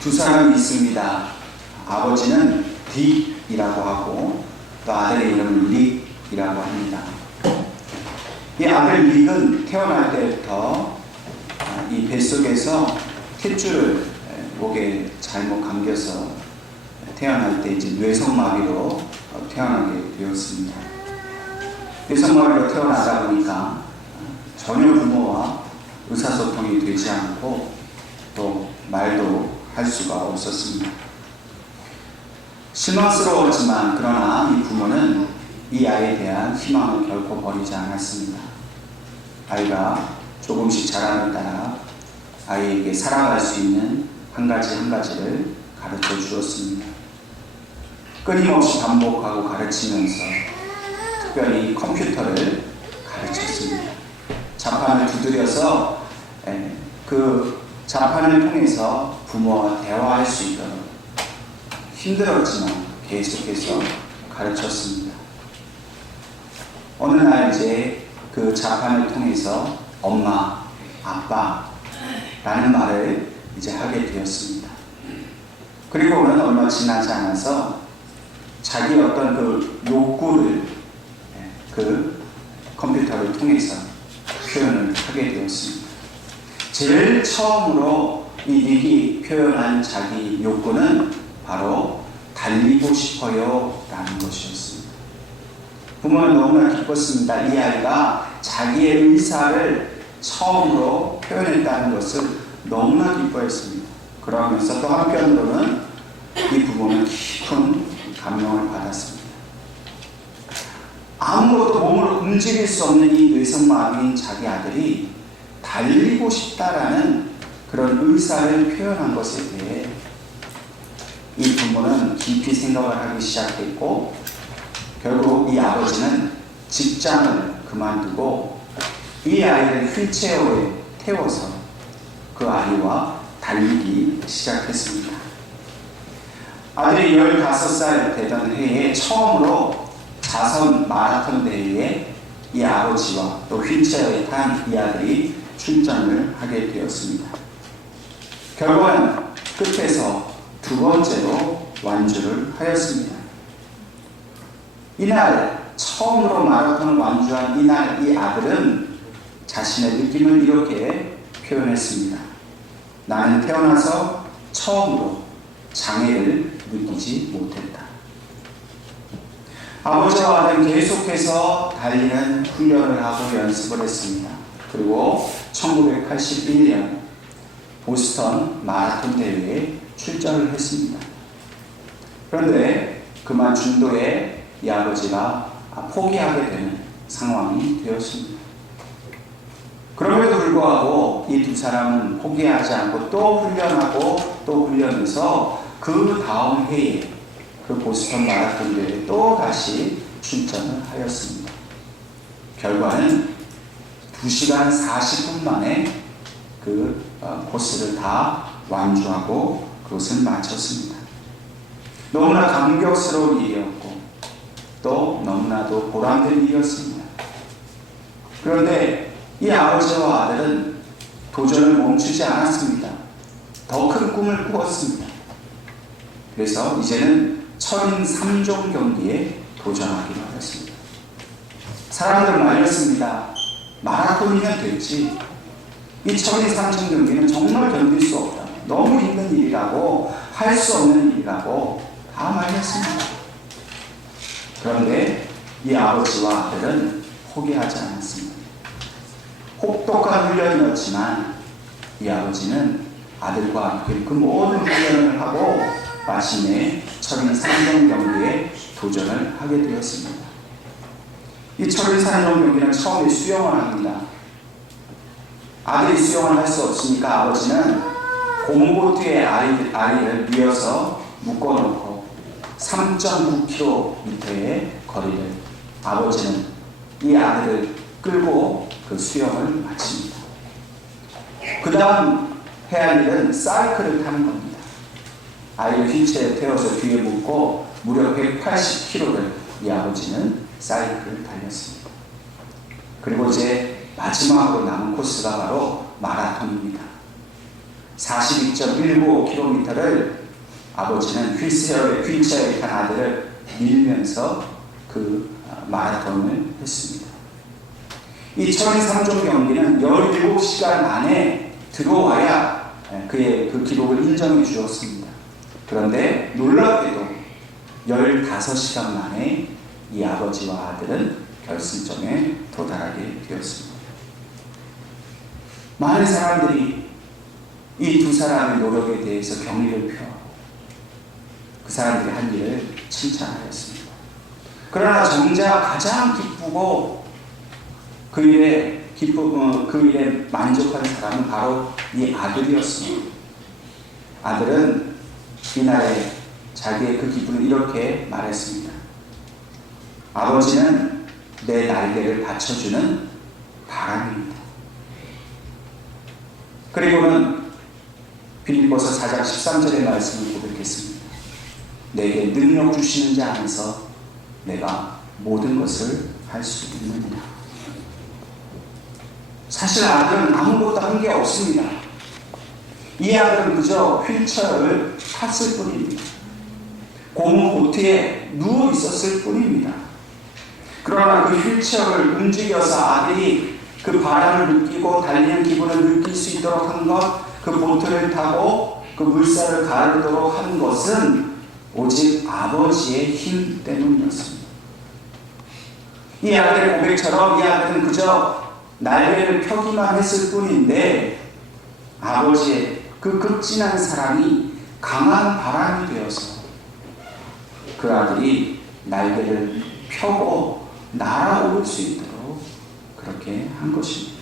두 사람이 있습니다. 아버지는 딕이라고 하고 또 아들의 이름은 릭이라고 합니다. 이 아들 릭은 태어날 때부터 이 뱃속에서 탯줄을 목에 잘못 감겨서 태어날 때 이제 뇌성마비로 태어나게 되었습니다. 뇌성마비로 태어나다 보니까 전혀 부모와 의사소통이 되지 않고 또 말도 할 수가 없었습니다. 실망스러웠지만 그러나 이 부모는 이 아이에 대한 희망을 결코 버리지 않았습니다. 아이가 조금씩 자라는 따라 아이에게 살아갈 수 있는 한 가지를 가르쳐 주었습니다. 끊임없이 반복하고 가르치면서 특별히 컴퓨터를 가르쳤습니다. 자판을 두드려서 그 자판을 통해서 부모와 대화할 수 있도록 힘들었지만 계속해서 가르쳤습니다. 어느 날 이제 그 자판을 통해서 엄마, 아빠 라는 말을 이제 하게 되었습니다. 그리고는 얼마 지나지 않아서 자기 어떤 그 욕구를 그 컴퓨터를 통해서 표현을 하게 되었습니다. 제일 처음으로 이 닉이 표현한 자기 욕구는 바로 달리고 싶어요 라는 것이었습니다. 부모는 너무나 기뻤습니다. 이 아이가 자기의 의사를 처음으로 표현했다는 것을 너무나 기뻐했습니다. 그러면서 또 한편으로는 이 부모는 깊은 감명을 받았습니다. 아무것도 몸을 움직일 수 없는 이 뇌성마비인 자기 아들이 달리고 싶다라는 그런 의사를 표현한 것에 대해 이 부모는 깊이 생각을 하기 시작했고 결국 이 아버지는 직장을 그만두고 이 아이를 휠체어에 태워서 그 아이와 달리기 시작했습니다. 아들이 15살 되던 해에 처음으로 자선 마라톤 대회에 이 아버지와 또 휠체어에 탄 이 아들이 출전을 하게 되었습니다. 결과는 끝에서 두 번째로 완주를 하였습니다. 이날 처음으로 마라톤을 완주한 이날 이 아들은 자신의 느낌을 이렇게 표현했습니다. 나는 태어나서 처음으로 장애를 느끼지 못했다. 아버지와 아들은 계속해서 달리는 훈련을 하고 연습을 했습니다. 그리고 1981년 보스턴 마라톤 대회에 출전을 했습니다. 그런데 그만 중도에 이 아버지가 포기하게 되는 상황이 되었습니다. 그럼에도 불구하고 이 두 사람은 포기하지 않고 또 훈련하고 또 훈련해서 그 다음 해에 그 보스턴 마라톤 대회에 또 다시 출전을 하였습니다. 결과는 2시간 40분 만에 그 코스를 다 완주하고 그것을 마쳤습니다. 너무나 감격스러운 일이었고 또 너무나도 보람된 일이었습니다. 그런데 이 아버지와 아들은 도전을 멈추지 않았습니다. 더 큰 꿈을 꾸었습니다. 그래서 이제는 철인 3종 경기에 도전하기로 하였습니다. 사람들 말렸습니다. 마라톤이면 됐지. 이 철인 3종 경기는 정말 견딜 수 없다. 너무 힘든 일이라고, 할 수 없는 일이라고 다 말렸습니다. 그런데 이 아버지와 아들은 포기하지 않았습니다. 혹독한 훈련이었지만 이 아버지는 아들과 함께 그 모든 훈련을 하고 마침내 철인 3종 경기에 도전을 하게 되었습니다. 이 철인 3종 경기는 처음에 수영을 합니다. 아들이 수영을 할 수 없으니까 아버지는 고무보트에 아이를 뉘어서 묶어놓고 3.9km의 거리를 아버지는 이 아들을 끌고 그 수영을 마칩니다. 그 다음 해야 할 일은 사이클을 타는 겁니다. 아이를 휠체어에 태워서 뒤에 묶고 무려 180km를 이 아버지는 사이클을 달렸습니다. 그리고 이제 마지막으로 남은 코스가 바로 마라톤입니다. 42.195km를 아버지는 휠체어에 탄 아들을 밀면서 그 마라톤을 했습니다. 이 철인 3종 경기는 17시간 안에 들어와야 그의 그 기록을 인정해 주었습니다. 그런데 놀랍게도 15시간 만에 이 아버지와 아들은 결승점에 도달하게 되었습니다. 많은 사람들이 이 두 사람의 노력에 대해서 경의를 표하고 그 사람들이 한 일을 칭찬하였습니다. 그러나 정작 가장 기쁘고 그 일에 만족한 사람은 바로 이 아들이었습니다. 아들은 이날에 자기의 그 기분을 이렇게 말했습니다. 아버지는 내 날개를 받쳐주는 바람입니다. 그리고는 빌립보서 4장 13절의 말씀을 고백했습니다. 내게 능력 주시는 자 안에서 내가 모든 것을 할 수 있느니라. 사실 아들은 아무것도 한 게 없습니다. 이 아들은 그저 휠체어를 탔을 뿐입니다. 고무 보트에 누워 있었을 뿐입니다. 그러나 그 휠체어를 움직여서 아들이 그 바람을 느끼고 달리는 기분을 느낄 수 있도록 한 것, 그 보트를 타고 그 물살을 가르도록 한 것은 오직 아버지의 힘 때문이었습니다. 이 아들의 고백처럼 이 아들은 그저 날개를 펴기만 했을 뿐인데 아버지의 그 극진한 사랑이 강한 바람이 되어서 그 아들이 날개를 펴고 날아오를 수 있도록 그렇게 한 것입니다.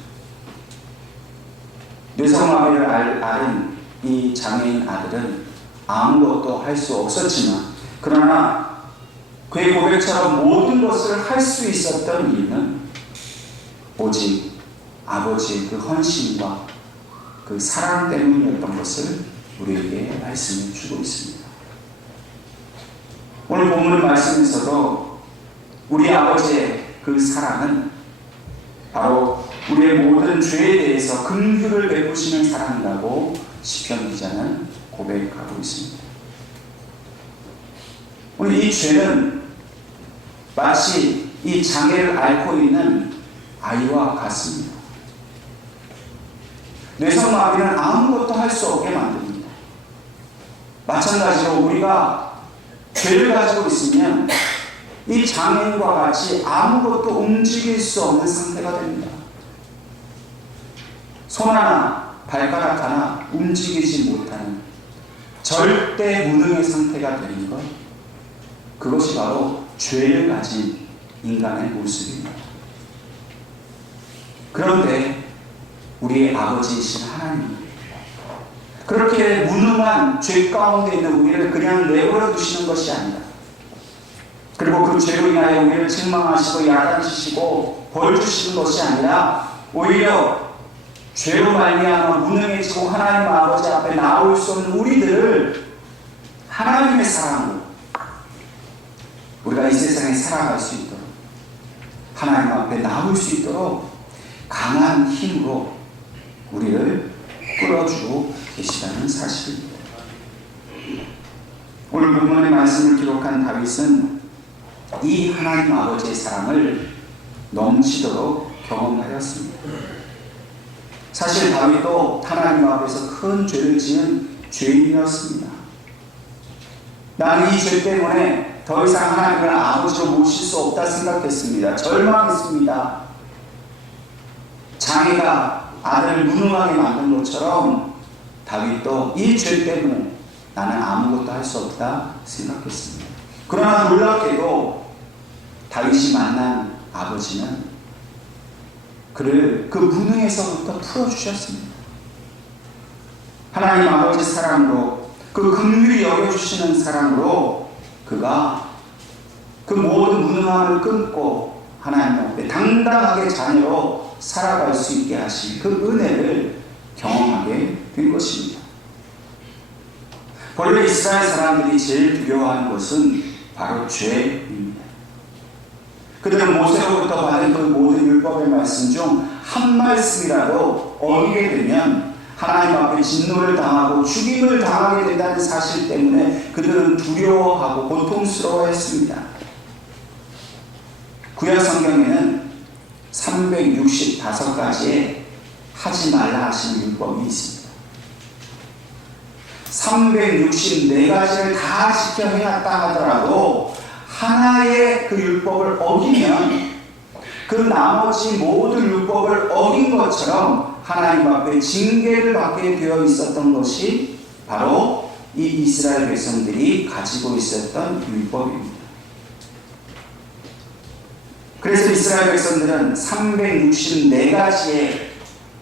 뇌성마비를 앓은 이 장애인 아들은 아무것도 할 수 없었지만 그러나 그의 고백처럼 모든 것을 할 수 있었던 이유는 오직 아버지의 그 헌신과 그 사랑 때문이었던 것을 우리에게 말씀해 주고 있습니다. 오늘 본문 말씀에서도 우리 아버지의 그 사랑은 바로 우리의 모든 죄에 대해서 긍휼을 베푸시는 사랑이라고 시편 기자는 고백하고 있습니다. 오늘 이 죄는 마치 이 장애를 앓고 있는 아이와 같습니다. 뇌성마비는 아무것도 할 수 없게 만듭니다. 마찬가지로 우리가 죄를 가지고 있으면 이 장애인과 같이 아무것도 움직일 수 없는 상태가 됩니다. 손 하나, 발가락 하나 움직이지 못하는 절대 무능의 상태가 되는 것, 그것이 바로 죄를 가진 인간의 모습입니다. 그런데 우리의 아버지이신 하나님, 그렇게 무능한 죄 가운데 있는 우리를 그냥 내버려 두시는 것이 아니라, 그리고 그 죄로 인하여 우리를 책망하시고 야단치시고 벌 주시는 것이 아니라 오히려 죄로 말미암아 무능해지고 하나님 아버지 앞에 나올 수 없는 우리들을 하나님의 사랑으로 우리가 이 세상에 살아갈 수 있도록, 하나님 앞에 나올 수 있도록 강한 힘으로 우리를 끌어주고 계시다는 사실입니다. 오늘 본문의 말씀을 기록한 다윗은 이 하나님 아버지의 사랑을 넘치도록 경험하였습니다. 사실 다윗도 하나님 앞에서 큰 죄를 지은 죄인이었습니다. 나는 이 죄 때문에 더 이상 하나님을 아버지로 모실 수 없다 생각했습니다. 절망했습니다. 장애가 아들을 무능하게 만든 것처럼 다윗도 이 죄 때문에 나는 아무것도 할 수 없다 생각했습니다. 그러나 놀랍게도 다윗이 만난 아버지는 그를 그 무능에서부터 풀어주셨습니다. 하나님 아버지 사랑으로, 그 긍휼히 여겨주시는 사랑으로 그가 그 모든 무능함을 끊고 하나님 앞에 당당하게 자녀로 살아갈 수 있게 하신 그 은혜를 경험하게 된 것입니다. 본래 이스라엘 사람들이 제일 두려워하는 것은 바로 죄입니다. 그들은 모세로부터 받은 그 모든 율법의 말씀 중 한 말씀이라도 어기게 되면 하나님 앞에 진노를 당하고 죽임을 당하게 된다는 사실 때문에 그들은 두려워하고 고통스러워했습니다. 구약 성경에는 365가지의 하지 말라 하시는 율법이 있습니다. 364가지를 다 지켜 해놨다 하더라도 하나의 그 율법을 어기면 그 나머지 모든 율법을 어긴 것처럼 하나님 앞에 징계를 받게 되어 있었던 것이 바로 이 이스라엘 백성들이 가지고 있었던 율법입니다. 그래서 이스라엘 백성들은 364가지의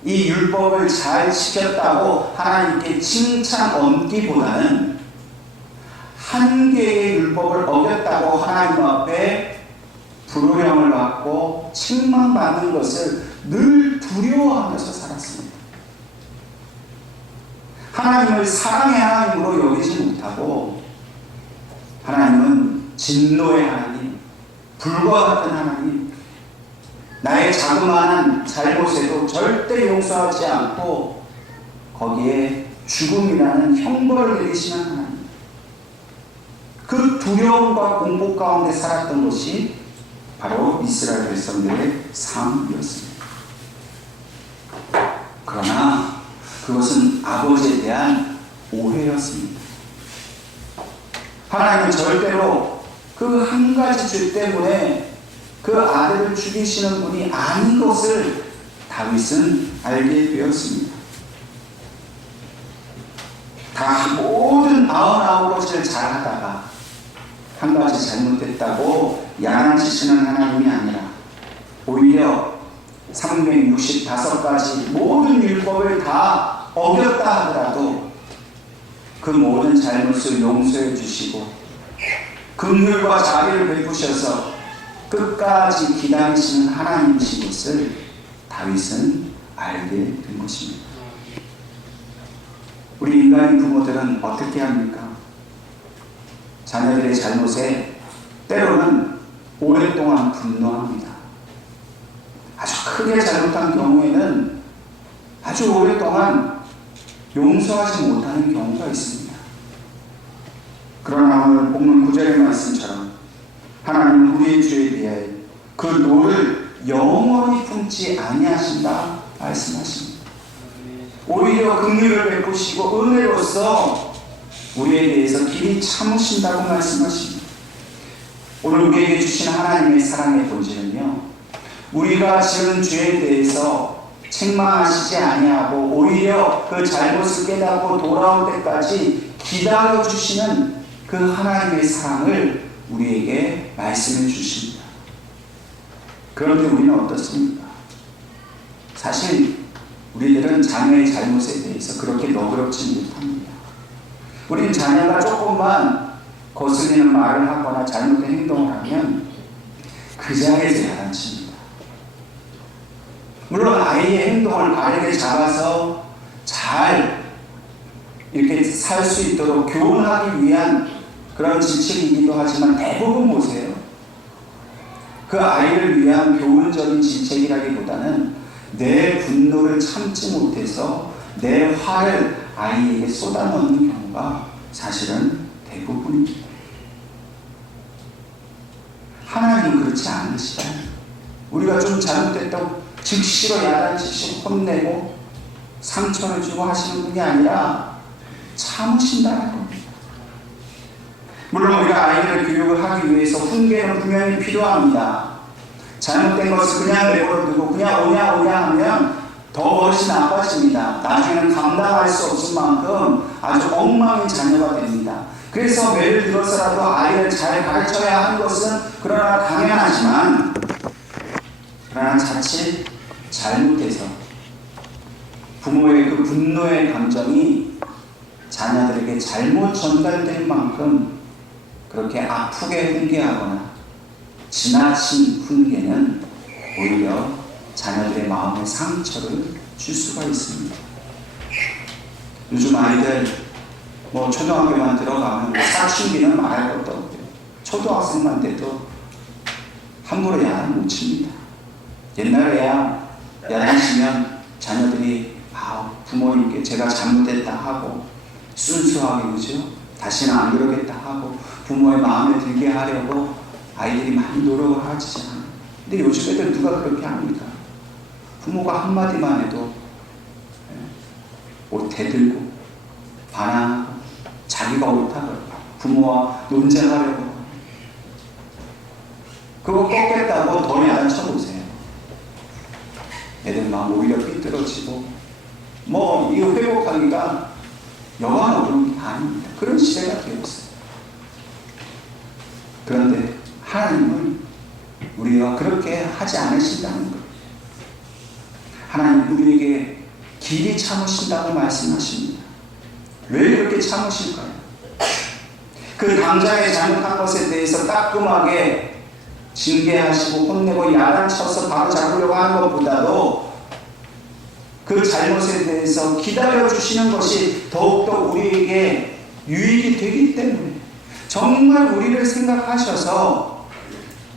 이 율법을 잘 지켰다고 하나님께 칭찬 얻기보다는 한 개의 율법을 어겼다고 하나님 앞에 불호령을 받고 책망받는 것을 늘 두려워하면서 살았습니다. 하나님을 사랑의 하나님으로 여기지 못하고 하나님은 진노의 하나님, 불과 같은 하나님, 나의 자그마한 잘못에도 절대 용서하지 않고 거기에 죽음이라는 형벌을 내리시는 하나님, 그 두려움과 공포 가운데 살았던 것이 바로 이스라엘 백성들의 삶이었습니다. 그러나 그것은 아버지에 대한 오해였습니다. 하나님은 절대로 그 한 가지 죄 때문에 그 아들을 죽이시는 분이 아닌 것을 다윗은 알게 되었습니다. 다 모든 99가지를 잘하다가 한 가지 잘못했다고 양한치시는 하나님이 아니라 오히려 365가지 모든 율법을 다 어겼다 하더라도 그 모든 잘못을 용서해 주시고 긍휼과 자비를 베푸셔서 끝까지 기다리시는 하나님이신 것을 다윗은 알게 된 것입니다. 우리 인간인 부모들은 어떻게 합니까? 자녀들의 잘못에 때로는 오랫동안 분노합니다. 아주 크게 잘못한 경우에는 아주 오랫동안 용서하지 못하는 경우가 있습니다. 그러나 오늘 본문 9절의 말씀처럼 하나님은 우리의 죄에 대하여 그 노를 영원히 품지 아니하신다 말씀하십니다. 오히려 긍휼을 베푸시고 은혜로서 우리에 대해서 길이 참으신다고 말씀하십니다. 오늘 우리에게 주신 하나님의 사랑의 본질은요, 우리가 지은 죄에 대해서 책망하시지 아니하고 오히려 그 잘못을 깨닫고 돌아올 때까지 기다려주시는 그 하나님의 사랑을 우리에게 말씀해 주십니다. 그런데 우리는 어떻습니까? 사실 우리들은 자녀의 잘못에 대해서 그렇게 너그럽지 못합니다. 우리는 자녀가 조금만 거슬리는 말을 하거나 잘못된 행동을 하면 그 자리에서 야단칩니다. 물론 아이의 행동을 바르게 잡아서 잘 이렇게 살 수 있도록 교훈하기 위한 그런 지책이기도 하지만 대부분 보세요. 그 아이를 위한 교훈적인 지책이라기보다는 내 분노를 참지 못해서 내 화를 아이에게 쏟아넣는 경우가 사실은 대부분입니다. 하나님은 그렇지 않으시잖아요. 우리가 좀 잘못했다고 즉시로 야단치시고 혼내고 상처를 주고 하시는 분이 아니라 참으신다는 겁니다. 물론 우리가 아이들을 교육을 하기 위해서 훈계는 분명히 필요합니다. 잘못된 것을 그냥 내버려두고 그냥 오냐 하면 더 훨씬 나빠집니다. 나중에는 감당할 수 없을 만큼 아주 엉망인 자녀가 됩니다. 그래서 매를 들어서라도 아이를 잘 가르쳐야 하는 것은 그러나 당연하지만 그러나 자칫 잘못해서 부모의 그 분노의 감정이 자녀들에게 잘못 전달된 만큼 그렇게 아프게 훈계하거나 지나친 훈계는 오히려 자녀들의 마음에 상처를 줄 수가 있습니다. 요즘 아이들 초등학교만 들어가면 사춘기는 말할 것도 없고요. 초등학생만 돼도 함부로 야단 못 칩니다. 옛날에야 야단 치면 자녀들이 부모님께 제가 잘못했다 하고 순수하게 그죠? 다시는 안 그러겠다 하고 부모의 마음에 들게 하려고 아이들이 많이 노력을 하잖아요. 근데 요즘 애들 누가 그렇게 합니까? 부모가 한마디만 해도 옷 대들고 반항하고 자기가 옳다고 부모와 논쟁하려고 그거 꺾겠다고 더 야단 쳐보세요. 애들 마음 오히려 삐뚤어지고 뭐 이거 회복하기가 여간 어려운 게 아닙니다. 그런 시대가 되었어요. 그런데 하나님은 우리가 그렇게 하지 않으신다는 거예요. 하나님 우리에게 길이 참으신다고 말씀하십니다. 왜 그렇게 참으실까요? 그 당장에 잘못한 것에 대해서 따끔하게 징계하시고 혼내고 야단쳐서 바로 잡으려고 하는 것보다도 그 잘못에 대해서 기다려주시는 것이 더욱더 우리에게 유익이 되기 때문에 정말 우리를 생각하셔서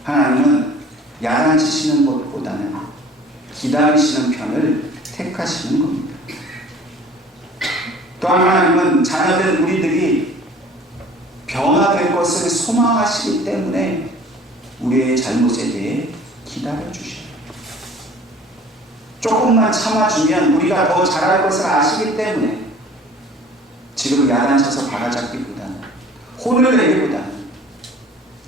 하나님은 야단치시는 것보다는 기다리시는 편을 택하시는 겁니다. 또한 하나님은 자녀된 우리들이 변화될 것을 소망하시기 때문에 우리의 잘못에 대해 기다려주셔요. 조금만 참아주면 우리가 더 잘할 것을 아시기 때문에 지금 야단쳐서 바라잡기보다는 혼을 내기보다는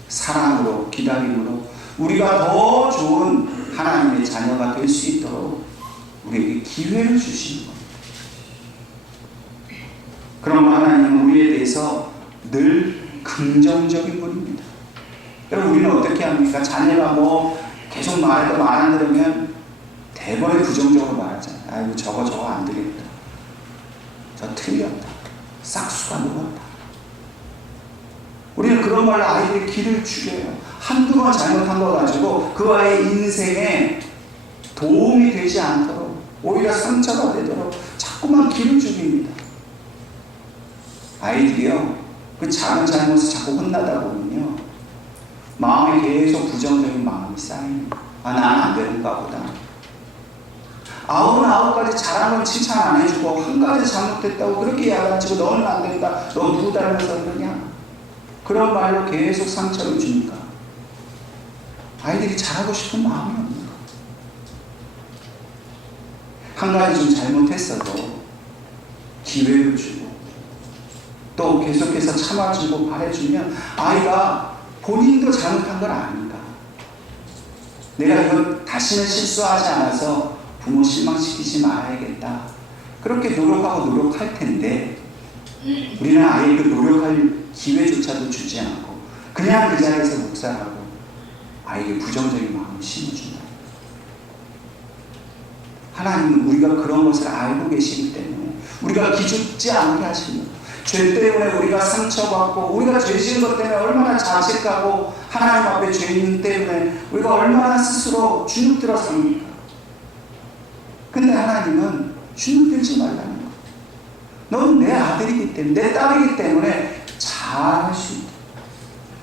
사랑으로 기다림으로 우리가 더 좋은 하나님의 자녀가 될 수 있도록 우리에게 기회를 주시는 겁니다. 그럼 하나님은 우리에 대해서 늘 긍정적인 분입니다. 여러분 우리는 어떻게 합니까? 자녀가 뭐 계속 말해도 말 안 들으면 대번에 부정적으로 말하잖아요. 아이고 저거 안 되겠다. 저 틀렸다. 싹수가 녹았다. 우리는 그런 말로 아이들의 길을 죽여요. 한두번 잘못한 거 가지고 그 아이의 인생에 도움이 되지 않도록 오히려 상처가 되도록 자꾸만 길을 죽입니다. 아이들이요 그 작은 잘못을 자꾸 혼나다 보면요 마음에 계속 부정적인 마음이 쌓입니다. 아 나는 안 되는가 보다. 99가지 잘한 건 칭찬 안 해주고 한 가지 잘못했다고 그렇게 야단치고 너는 안 된다. 너 누구 닮아서 그러냐. 그런 말로 계속 상처를 주니까 아이들이 잘하고 싶은 마음이 없는 거예요. 한 가지 좀 잘못했어도 기회를 주고 또 계속해서 참아주고 바래주면 아이가 본인도 잘못한 걸 아니까 내가 이건 다시는 실수하지 않아서 부모 실망시키지 말아야겠다. 그렇게 노력할 텐데 우리는 아예 그 노력할 기회조차도 주지 않고 그냥 그 자리에서 묵살하고 아이에게 부정적인 마음을 심어준다. 하나님은 우리가 그런 것을 알고 계시기 때문에 우리가 기죽지 않게 하십니다. 죄 때문에 우리가 상처받고 우리가 죄 지은 것 때문에 얼마나 자책하고 하나님 앞에 죄인 때문에 우리가 얼마나 스스로 주눅들어 삽니까? 근데 하나님은 주눅들지 말라는 거예요. 너는 내 아들이기 때문에 내 딸이기 때문에 잘할 수 있다.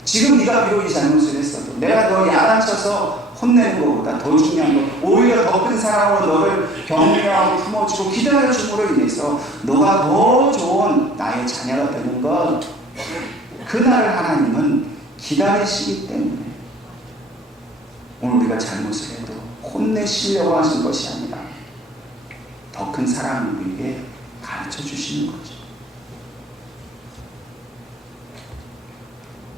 지금 네가 비록 이 잘못을 했어도 내가 너 야단쳐서 혼내는 것보다 더 중요한 것 오히려 더 큰 사랑으로 너를 격려하고 품어주고 기다려줌으로 인해서 너가 더 좋은 나의 자녀가 되는 것 그날을 하나님은 기다리시기 때문에 오늘 우리가 잘못을 해도 혼내시려고 하신 것이 아니라 더 큰 사랑을 우리에게 가르쳐 주시는 거죠.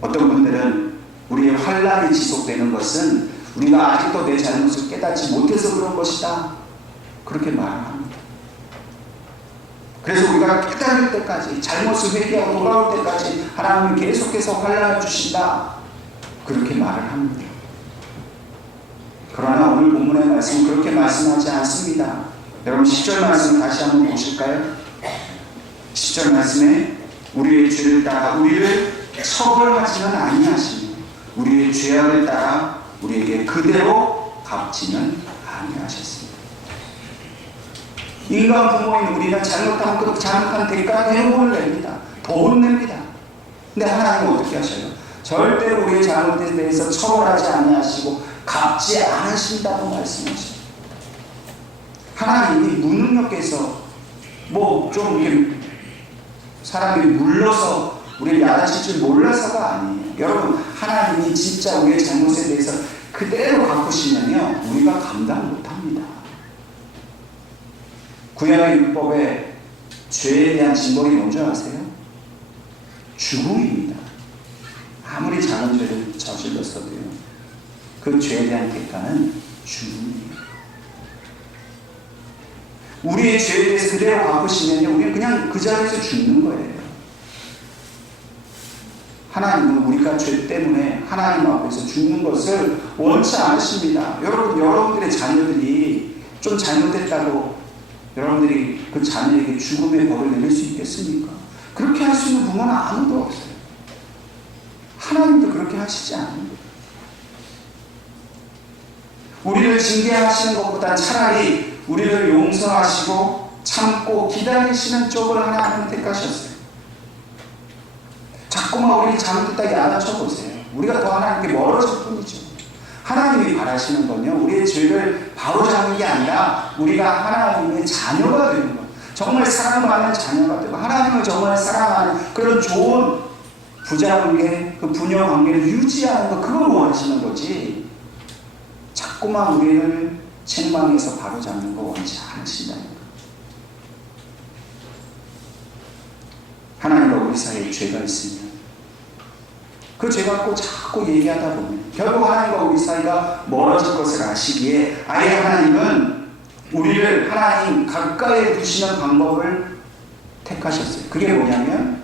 어떤 분들은 우리의 환란이 지속되는 것은 우리가 아직도 내 잘못을 깨닫지 못해서 그런 것이다. 그렇게 말을 합니다. 그래서 우리가 깨달을 때까지 잘못을 회개하고 돌아올 때까지 하나님이 계속해서 환란을 주신다. 그렇게 말을 합니다. 그러나 오늘 본문의 말씀은 그렇게 말씀하지 않습니다. 여러분 10절 말씀 다시 한번 보실까요? 10절 말씀에 우리의 죄를 따라 우리를 처벌하지는 아니하시며 우리의 죄악을 따라 우리에게 그대로 갚지는 아니하셨습니다. 인간 부모인 우리는 잘못하면 그 잘못한 대가 대우를 냅니다. 더 혼냅니다. 근데 하나님은 어떻게 하셔요? 절대로 우리의 잘못에 대해서 처벌하지 아니하시고 갚지 않으신다고 말씀하십니다. 하나님이 무능력해서 뭐 좀 이렇게 사람이 물러서 우리를 야단칠 줄 몰라서가 아니에요. 여러분, 하나님이 진짜 우리의 잘못에 대해서 그대로 갚으시면요, 우리가 감당 못합니다. 구약의 율법에 죄에 대한 징벌이 뭔지 아세요? 죽음입니다. 아무리 작은 죄를 저질렀어도요, 그 죄에 대한 대가는 죽음이에요. 우리의 죄에 대해서 그대로 갚으시면요, 우리는 그냥 그 자리에서 죽는 거예요. 하나님은 우리가 죄 때문에 하나님 앞에서 죽는 것을 원치 않으십니다. 여러분들의 자녀들이 좀 잘못했다고 여러분들이 그 자녀에게 죽음의 벌을 내릴 수 있겠습니까? 그렇게 할 수 있는 부모는 아무도 없어요. 하나님도 그렇게 하시지 않습니다. 우리를 징계하시는 것보다 차라리 우리를 용서하시고 참고 기다리시는 쪽을 하나님은 택하셨어요. 자꾸만 우리 잘못했다고 야단쳐보세요. 우리가 더 하나님께 멀어질 뿐이죠. 하나님이 바라시는 건요, 우리의 죄를 바로잡는 게 아니라 우리가 하나님의 자녀가 되는 거예요. 정말 사랑받는 자녀가 되고 하나님을 정말 사랑하는 그런 좋은 부자관계, 그 부녀 관계를 유지하는 거, 그걸 원하시는 거지. 자꾸만 우리를 책망해서 바로잡는 거 원치 않으신다니까. 하나님과 우리 사이에 죄가 있으면 그 죄 갖고 자꾸 얘기하다 보면 결국 하나님과 우리 사이가 멀어질 것을 아시기에 아예 하나님은 우리를 하나님 가까이 두시는 방법을 택하셨어요. 그게 뭐냐면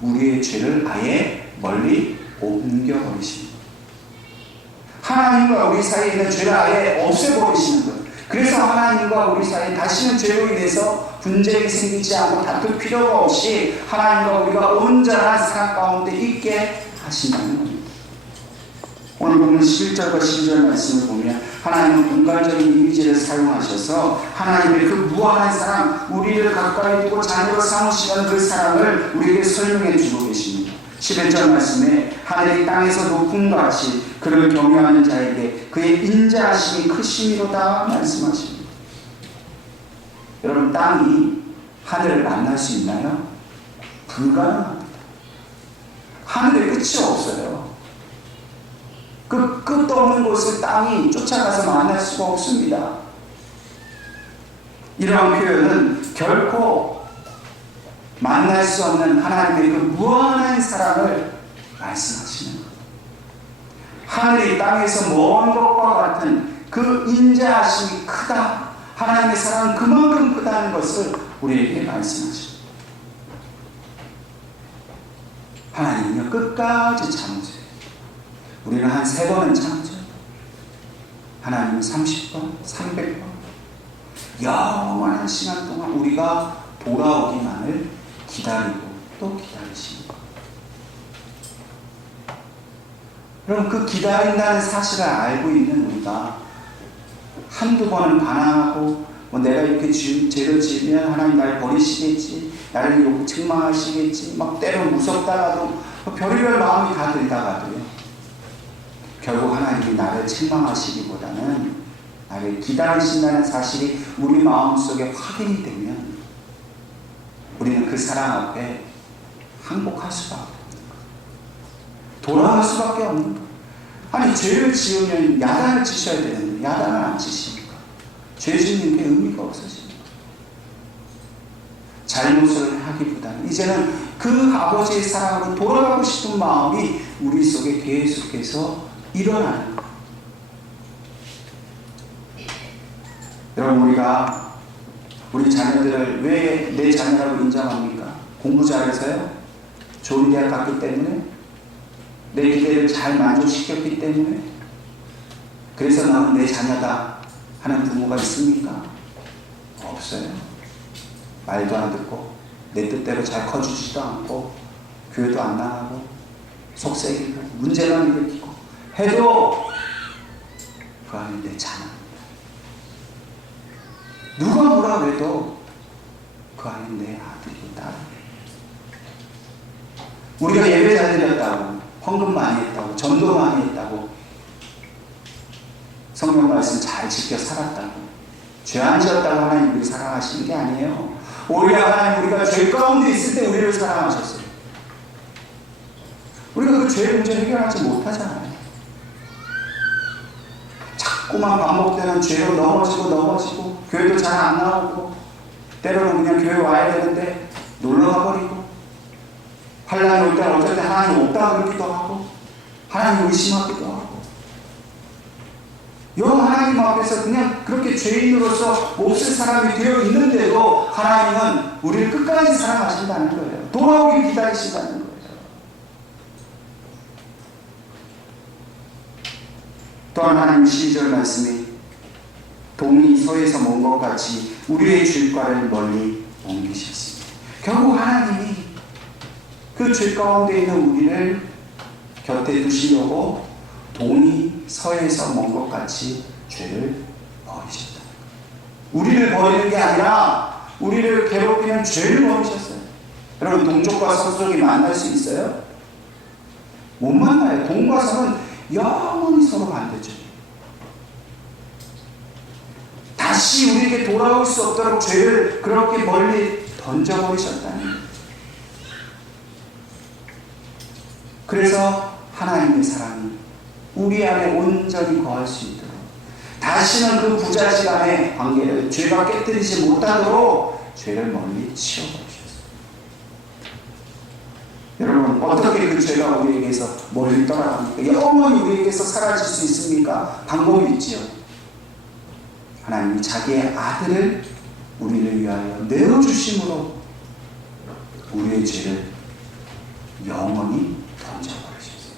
우리의 죄를 아예 멀리 옮겨버리십니다. 하나님과 우리 사이에 있는 죄를 아예 없애버리시는 거예요. 그래서 하나님과 우리 사이에 다시는 죄로 인해서 분쟁이 생기지 않고 다툴 필요가 없이 하나님과 우리가 온전한 사랑 가운데 있게 하신다는 겁니다. 오늘 보면 11절과 12절 말씀을 보면 하나님은 공간적인 이미지를 사용하셔서 하나님의 그 무한한 사랑, 우리를 가까이 두고 자녀로 삼으시는 그 사랑을 우리에게 설명해 주고 계십니다. 11절 말씀에 하늘이 땅에서 높음같이 그를 경외하는 자에게 그의 인자하심이 크심이로다 말씀하십니다. 여러분, 땅이 하늘을 만날 수 있나요? 불가능합니다. 하늘에 끝이 없어요. 그 끝도 없는 곳을 땅이 쫓아가서 만날 수가 없습니다. 이러한 표현은 결코 만날 수 없는 하나님의 그 무한한 사랑을 말씀하시는 것. 하늘이 땅에서 먼 것과 같은 그 인자하심이 크다. 하나님의 사랑은 그만큼 크다는 것을 우리에게 말씀하십니다. 하나님은요, 끝까지 참으세요. 우리는 한 3번은 참죠. 하나님은 30번, 300번. 영원한 시간 동안 우리가 돌아오기만을 기다리고 또 기다리십니다. 그럼 그 기다린다는 사실을 알고 있는 우리가 한두 번은 반항하고 내가 이렇게 죄를 지으면 하나님 나를 버리시겠지, 나를 책망하시겠지, 막 때로 무섭다가도 별의별 마음이 다 들다가도요, 결국 하나님이 나를 책망하시기보다는 나를 기다리신다는 사실이 우리 마음속에 확인이 되면 우리는 그 사랑 앞에 항복할 수밖에 없는 거예요. 돌아갈 수밖에 없는 거예요. 아니, 죄를 지으면 야단을 치셔야 되는데 야단을 안 치십니까? 죄 짓는 게 의미가 없어집니다. 잘못을 하기보다는 이제는 그 아버지의 사랑으로 돌아가고 싶은 마음이 우리 속에 계속해서 일어나는 거예요. 여러분, 우리가 우리 자녀들을 왜 내 자녀라고 인정합니까? 공부 잘해서요? 좋은 대학 갔기 때문에? 내 기대를 잘 만족시켰기 때문에? 그래서 나는 내 자녀다 하는 부모가 있습니까? 없어요. 말도 안 듣고 내 뜻대로 잘 커주지도 않고 교회도 안 나가고 속세기고 문제만 일으키고 해도 그 안에 내 자녀입니다. 누가 뭐라 해도 그 안에 내 아들이고 딸이에요. 우리가 예배 잘 드렸다고, 헌금 많이 했다고, 전도 많이 했다고, 성경 말씀 잘 지켜 살았다고, 죄 안 지었다고 하나님 우리 사랑하시는 게 아니에요. 오히려 하나님 우리가 죄 가운데 있을 때 우리를 사랑하셨어요. 우리가 그 죄 문제 해결하지 못하잖아요. 자꾸만 반복되는 죄로 넘어지고 교회도 잘 안 나오고 때로는 그냥 교회 와야 되는데 놀러 가버리고 환란이 올 때는 어쩔 때 하나님 없다 그러기도 하고 하나님 의심하기도 하고 영 하나님 앞에서 그냥 그렇게 죄인으로서 몹쓸 사람이 되어 있는데도 하나님은 우리를 끝까지 사랑하신다는 거예요. 돌아오길 기다리신다는 거예요. 또한 하나님 12절 말씀에 동이 서에서 먼 것 같이 우리의 죄과를 멀리 옮기셨습니다. 결국 하나님이 그 죄 가운데 있는 우리를 곁에 두시려고 동이 서에서 먼 것 같이 죄를 버리셨다. 우리를 버리는 게 아니라 우리를 괴롭히는 죄를 버리셨어요. 여러분 동족과 서족이 만날 수 있어요? 못 만나요. 동과 서는 영원히 서로 반대죠. 다시 우리에게 돌아올 수 없도록 죄를 그렇게 멀리 던져버리셨다는 거예요. 그래서 하나님의 사랑이 우리 안에 온전히 거할 수 있도록 다시는 그 부자지간의 관계를 죄가 깨뜨리지 못하도록 죄를 멀리 치워버리셨어요. 여러분 어떻게 그 죄가 우리에게서 멀리 떠나갑니까? 영원히 우리에게서 사라질 수 있습니까? 방법이 있지요. 하나님이 자기의 아들을 우리를 위하여 내어주심으로 우리의 죄를 영원히 던져버리셨어요.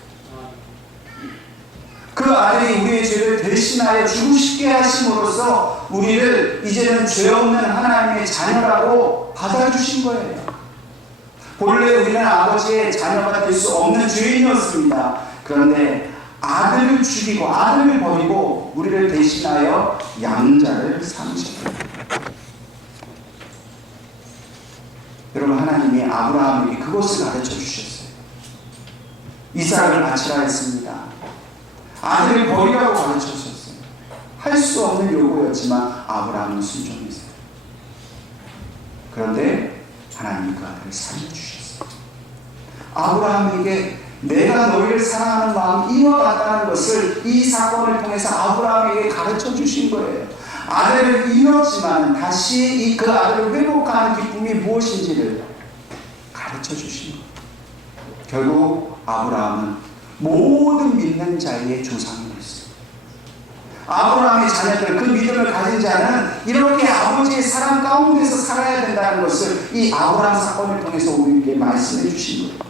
그 아들이 우리의 죄를 대신하여 죽으시게 하심으로써 우리를 이제는 죄 없는 하나님의 자녀라고 받아주신 거예요. 본래 우리는 아버지의 자녀가 될 수 없는 죄인이었습니다. 그런데 아들을 죽이고 아들을 버리고 우리를 대신하여 양자를 삼으셨습니다. 여러분 하나님이 아브라함에게 그것을 가르쳐 주셨어요. 이삭을 바치라 했습니다. 아들을 버리라고 가르쳐 주셨어요. 할 수 없는 요구였지만 아브라함은 순종했어요. 그런데 하나님이 그 아들을 살려주셨어요. 아브라함에게 내가 너희를 사랑하는 마음이 이와 같다는 것을 이 사건을 통해서 아브라함에게 가르쳐 주신 거예요. 아들을 잃었지만 다시 그 아들을 회복하는 기쁨이 무엇인지를 가르쳐 주신 거예요. 결국 아브라함은 모든 믿는 자의 조상이 됐어요. 아브라함의 자녀들, 그 믿음을 가진 자는 이렇게 아버지의 사랑 가운데서 살아야 된다는 것을 이 아브라함 사건을 통해서 우리에게 말씀해 주신 거예요.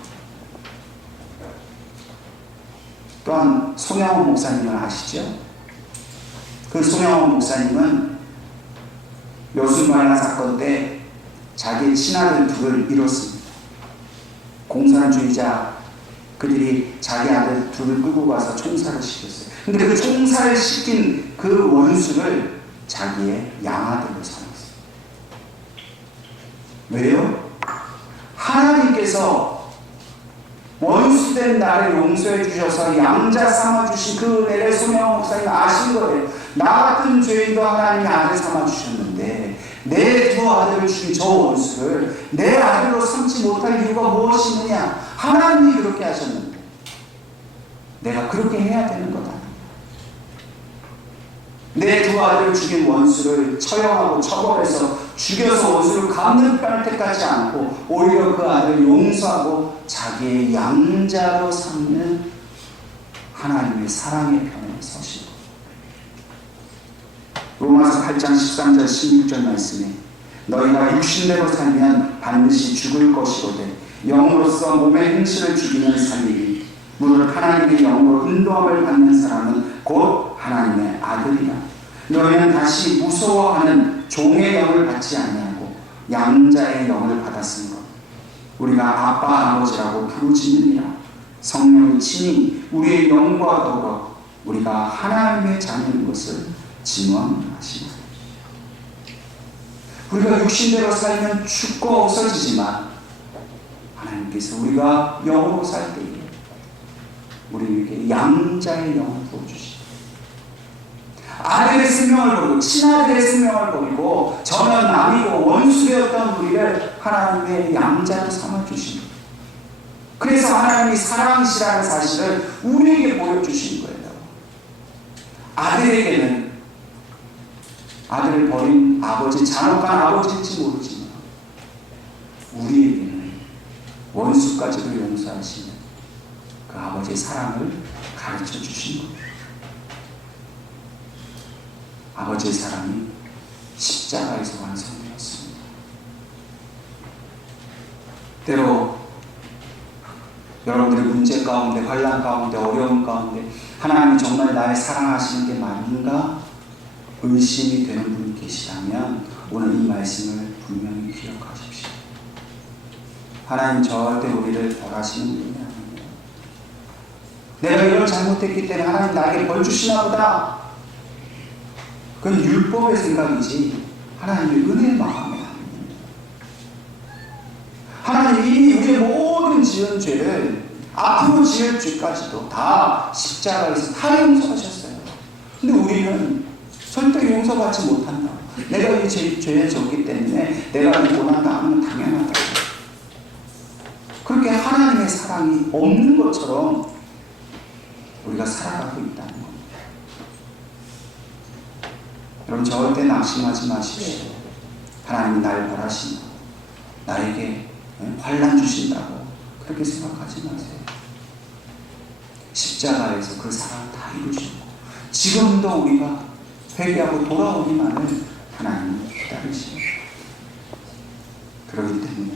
또한 송영원 목사님을 아시죠? 그 송영원 목사님은 여순관란 사건 때 자기 친아들 둘을 잃었습니다. 공산주의자 그들이 자기 아들 둘을 끌고 가서 총살을 시켰어요. 근데 그 총살을 시킨 그 원수를 자기의 양아들로 삼았어요. 왜요? 하나님께서 원수된 나를 용서해 주셔서 양자 삼아주신 그 은혜를 송영원 목사님 아신 거예요. 나 같은 죄인도 하나님이 아들 삼아주셨는데 내 두 아들을 죽인 저 원수를 내 아들로 삼지 못할 이유가 무엇이 있느냐? 하나님이 그렇게 하셨는데 내가 그렇게 해야 되는 거다. 내 두 아들을 죽인 원수를 처형하고 처벌해서 죽여서 원수를 갚는 편을 택하지 않고 오히려 그 아들을 용서하고 자기의 양자로 삼는 하나님의 사랑의 편에 서신 것. 로마서 8장 13절 16절 말씀에 너희가 육신대로 살면 반드시 죽을 것이거든 영으로서 몸의 행실을 죽이는 삶이니 무릇 하나님의 영으로 인도함을 받는 사람은 곧 하나님의 아들이라. 너희는 다시 무서워하는 종의 영을 받지 아니하고 양자의 영을 받았으니 우리가 아빠 아버지라고 부르짖느니라. 성령이 친히 우리의 영과 더불어 우리가 하나님의 자녀인 것을 증언하시나니. 우리가 육신대로 살면 죽고 없어지지만 하나님께서 우리가 영으로 살 때에 우리에게 양자의 영을 부어주시고 아들의 생명을 버리고 친아들의 생명을 버리고 전혀 남이고 원수되었던 우리를 하나님의 양자로 삼아주신 거예요. 그래서 하나님이 사랑이시라는 사실을 우리에게 보여주신 거예요. 아들에게는 아들을 버린 아버지, 잔혹한 아버지일지 모르지만 우리에게는 원수까지도 용서하시는 그 아버지의 사랑을 가르쳐 주신 거예요. 아버지의 사랑이 십자가에서 완성되었습니다. 때로 여러분들의 문제 가운데, 환난 가운데, 어려움 가운데 하나님이 정말 나를 사랑하시는 게 맞는가 의심이 되는 분이 계시다면 오늘 이 말씀을 분명히 기억하십시오. 하나님 절대 우리를 벌하시는 분이 아닙니다. 내가 이걸 잘못했기 때문에 하나님 나에게 벌 주시나 보다. 그건 율법의 생각이지 하나님의 은혜의 마음이 아닙니다. 하나님이 이미 우리의 모든 지은 죄를 앞으로 지을 죄까지도 다 십자가에서 다 용서하셨어요. 근데 우리는 절대 용서받지 못한다. 내가 이 죄에 졌기 때문에 내가 이 고난을 하면 당연하다. 그렇게 하나님의 사랑이 없는 것처럼 우리가 살아가고 있다는 겁니다. 여러분 절대 낙심하지 마십시오. 하나님이 나를 벌하신다, 나에게 환난 주신다고 그렇게 생각하지 마세요. 십자가에서 그 사랑을 다 이루시고 지금도 우리가 회개하고 돌아오기만을 하나님이 기다리십니다. 그렇기 때문에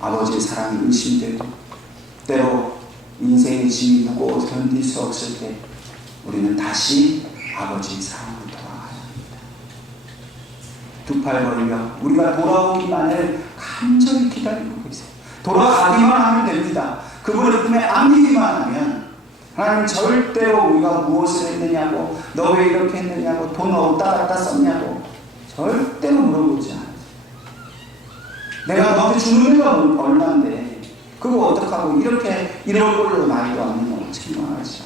아버지의 사랑이 의심되고 때로 인생의 짐이 무거워 견딜 수 없을 때 우리는 다시 아버지의 사랑으로 돌아가야 합니다. 두 팔 벌려 우리가 돌아오기만을 간절히 기다리고 계세요. 돌아가기만 하면 됩니다. 그분의 품에 안기기만 하면 하나님 절대로 우리가 무엇을 했느냐고, 너 왜 이렇게 했느냐고, 돈 어디다 갖다 썼냐고 절대로 물어보지 않아요. 내가 너한테 주는 데가 얼마인데 그거 어떡하고 이렇게 이런 걸로 나이도 않느냐고 책망하지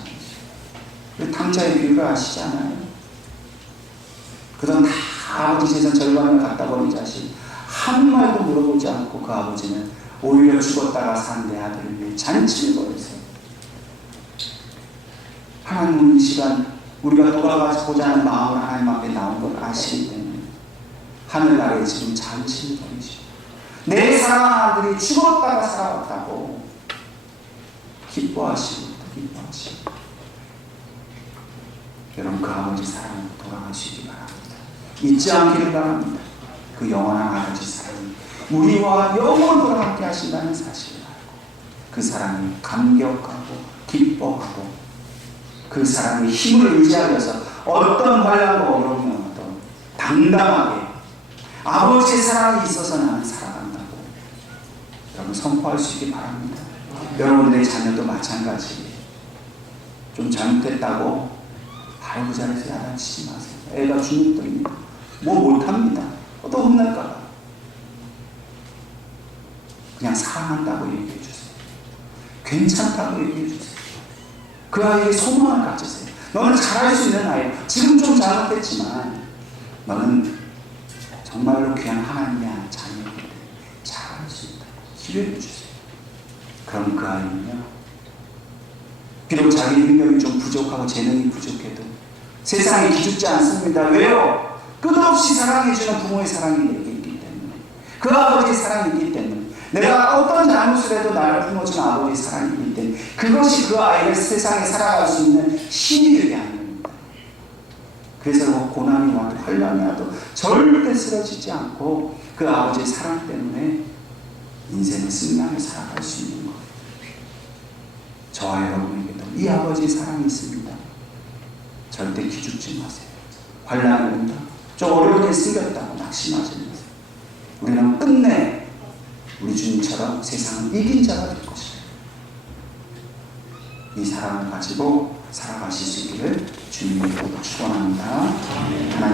않으시고, 탕자의 비유를 아시잖아요. 그 돈 다 아버지 재산 절반을 갖다 버린 자식 한 말도 물어보지 않고 그 아버지는 오히려 죽었다가 산 내 아들을 위해 잔치를 벌였어요. 하나님은 이 시간 우리가 돌아가고자 하는 마음을 하나님 앞에 나온 걸 아시기 때문에 하늘나라에 지금 잔치를 벌이시고 내 사랑하는 아들이 죽었다가 살아왔다고 기뻐하시고 기뻐하시고, 여러분 그 아버지 사랑으로 돌아가시기 바랍니다. 잊지 않기를 바랍니다. 그 영원한 아버지 사랑이 우리와 영원토록 함께 하신다는 사실을 알고 그 사랑을 감격하고 기뻐하고 그 사랑의 힘을 의지하면서 어떤 환난과 어려움이 와도 당당하게 아버지의 사랑이 있어서 나는 살아간다고 여러분 선포할 수 있기 바랍니다. 여러분들의 자녀도 마찬가지예요. 좀 잘못했다고 바로 그 자리에서 야단치지 마세요. 애가 주눅듭니다. 뭐 못합니다. 또 혼날까봐. 그냥 사랑한다고 얘기해 주세요. 괜찮다고 얘기해 주세요. 그 아이에게 소망을 가지세요. 너는 잘할 수 있는 아이. 지금 좀 잘못했지만 너는 정말로 귀한 하나님의 자녀이기 때문에 잘할 수 있다. 기회를 주세요. 그럼 그 아이는요, 비록 자기 능력이 좀 부족하고 재능이 부족해도 세상에 기죽지 않습니다. 왜요? 끝없이 사랑해주는 부모의 사랑이 내게 있기 때문에, 그 아버지의 사랑이 있기 때문에, 내가 어떤 잘못을 해도 나를 품어주는 아버지의 사랑이 있기 때문에 그것이 그 아이를 세상에 살아갈 수 있는 힘이 되게 하는 겁니다. 그래서 고난이 와도 환난이 와도 절대 쓰러지지 않고 그 아버지의 사랑 때문에 인생을 승리하며 살아갈 수 있는 거예요. 저와 여러분에게도 이 아버지의 사랑이 있습니다. 절대 기죽지 마세요. 환난을 온다, 좀 어려운데 생겼다고 낙심하지 마세요. 우리는 끝내 우리 주님처럼 세상을 이긴 자가 될 것입니다. 이 사랑을 가지고 살아가실 수 있기를 주님으로 축원합니다.